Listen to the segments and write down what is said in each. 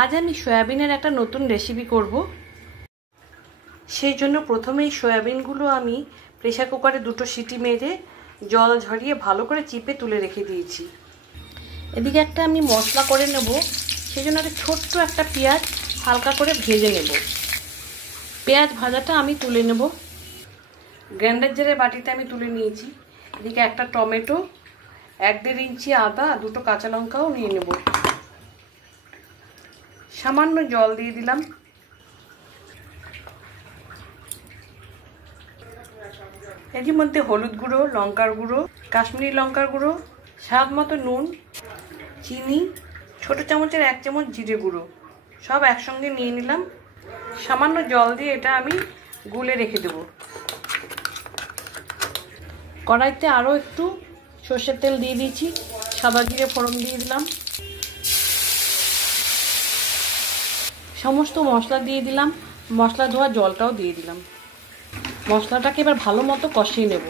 আজ আমি সয়াবিনের একটা নতুন রেসিপি করব। সেই জন্য প্রথমেই সয়াবিনগুলো আমি প্রেসার কুকারে 2টো সিটি মেরে জল ঝরিয়ে ভালো করে চিপে তুলে রেখে দিয়েছি। এদিকে একটা আমি মশলা করে নেব, সেই জন্য একটা ছোট্ট একটা পেঁয়াজ হালকা করে ভেজে নেব। পেঁয়াজ ভাজাটা আমি তুলে নেব। গ্রাইন্ডার জারের বাটিতে আমি তুলে নিয়েছি। এদিকে একটা টমেটো, 1-1.5 ইঞ্চি আদা, 2টো কাঁচা লঙ্কাও নিয়ে নেব। সামান্য জল দিয়ে দিলাম। এর মধ্যে হলুদ গুঁড়ো, লঙ্কার গুঁড়ো, কাশ্মীরি লঙ্কার গুঁড়ো, স্বাদ মতো নুন, চিনি, ছোট চামচের 1 চামচ জিরে গুঁড়ো সব একসঙ্গে নিয়ে নিলাম। সামান্য জল দিয়ে এটা আমি গুলে রেখে দেব। কড়াইতে আরও একটু সর্ষের তেল দিয়ে দিয়েছি, সাদা জিরে ফোড়ন দিয়ে দিলাম, সমস্ত মশলা দিয়ে দিলাম, মশলা ধোয়া জলটাও দিয়ে দিলাম। মশলাটাকে এবার ভালো মতো কষিয়ে নেব।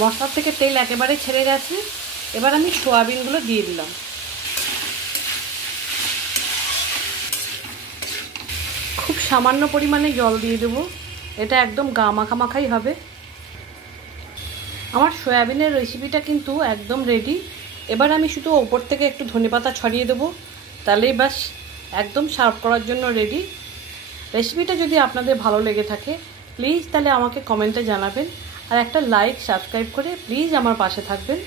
মশলা থেকে তেল একেবারে ছেড়ে গেছে। এবার আমি সয়াবিনগুলো দিয়ে দিলাম। খুব সামান্য পরিমাণে জল দিয়ে দেব, এটা একদম গা মাখামাখাই হবে। আমার সয়াবিনের রেসিপিটা কিন্তু একদম রেডি। এবার আমি শুধু ওপর থেকে একটু ধনেপাতা ছড়িয়ে দেবো, তাহলেই ব্যাস একদম সার্ভ করার জন্য রেডি। রেসিপিটা যদি আপনাদের ভালো লেগে থাকে প্লিজ তাহলে আমাকে কমেন্টে জানাবেন, আর একটা লাইক সাবস্ক্রাইব করে প্লিজ আমার পাশে থাকবেন।